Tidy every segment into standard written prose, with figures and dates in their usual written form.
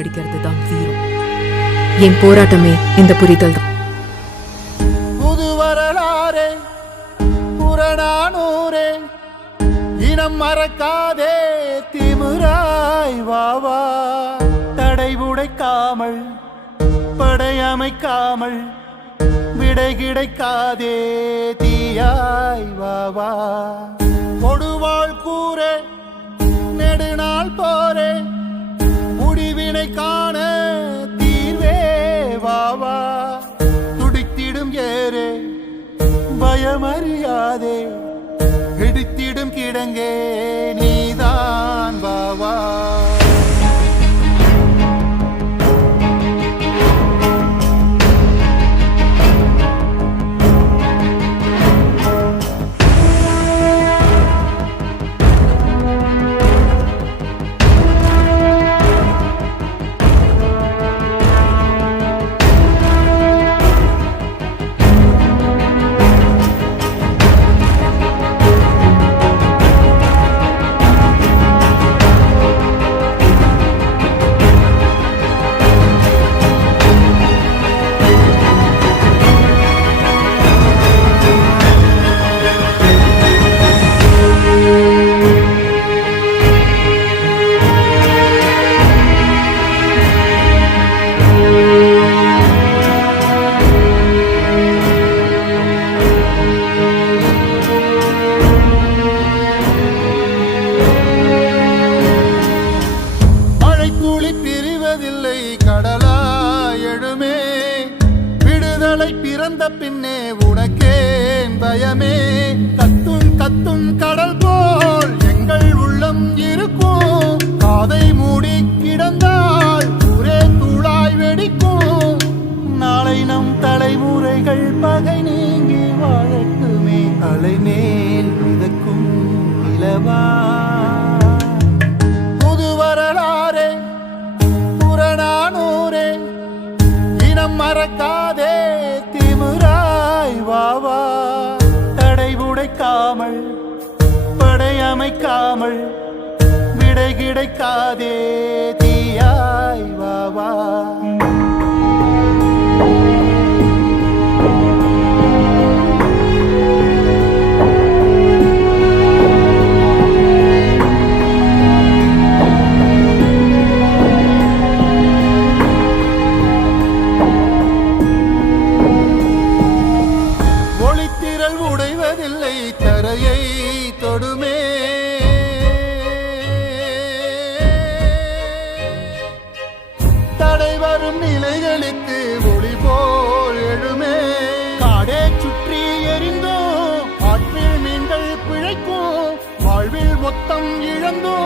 அடிக்கிறது தான் வீரம். என் போராட்டமே இந்த புரிதல் தான். புது வரலாறே புறநானூரே இனம் மறக்காதே திமிராய் வாவா. தடை உடைக்காமல் படையமைக்காமல் விடை கிடைக்காதே தீயாய் வாவா. கொடுவாள் கூரே நெடுநாள் போரே முடிவினை காண தீர்வே வாவா. துடித்திடும் ஏரே பயமறியாதே இடித்திடும் கிடங்கே நீதான் வாவா. பிறந்த பின்னே உனக்கேன் பயமே. கத்தும் கத்தும் கடல் போல் எங்கள் உள்ளம் இருக்கும். காதை மூடி கிடந்தால் ஒரே தூளாய் வெடிக்கும். நாளை நம் தலைமுறைகள் பகை நீங்கி வாழட்டுமே. அலைமேல் மிதக்கும் இலவா. புது வரலாறே புறநானூரே இனம் மறக்காதே திமிராய் வாவா. தடை உடைக்காமல் படையமைக்காமல் விடை கிடைக்காதே தீயாய் வாவா. உடைவதில்லை தரையை தொடுமே. தடை வரும் நிலைகளுக்கு ஒளி போல் எழுமே. காடே சுற்றி எரிந்தோ ஆற்றில் மீன்கள் பிழைக்கும். வாழ்வில் மொத்தம் இழந்தோ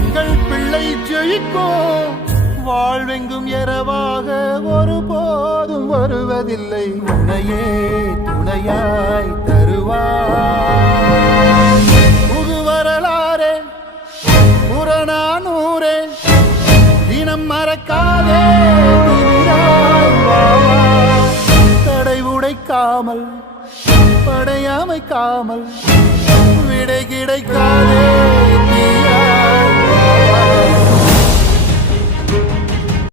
எங்கள் பிள்ளை ஜெயிக்கும். வாழ்வெங்கும் இரவாக ஒருபோதும் வருவதில்லை. உன்னையே துணையாய் தருவாய். புது வரலாறே புறநானூரே இனம் மறக்காதே திமிராய் வாவா. தடை உடைக்காமல் படையமைக்காமல் விடை கிடைக்காதே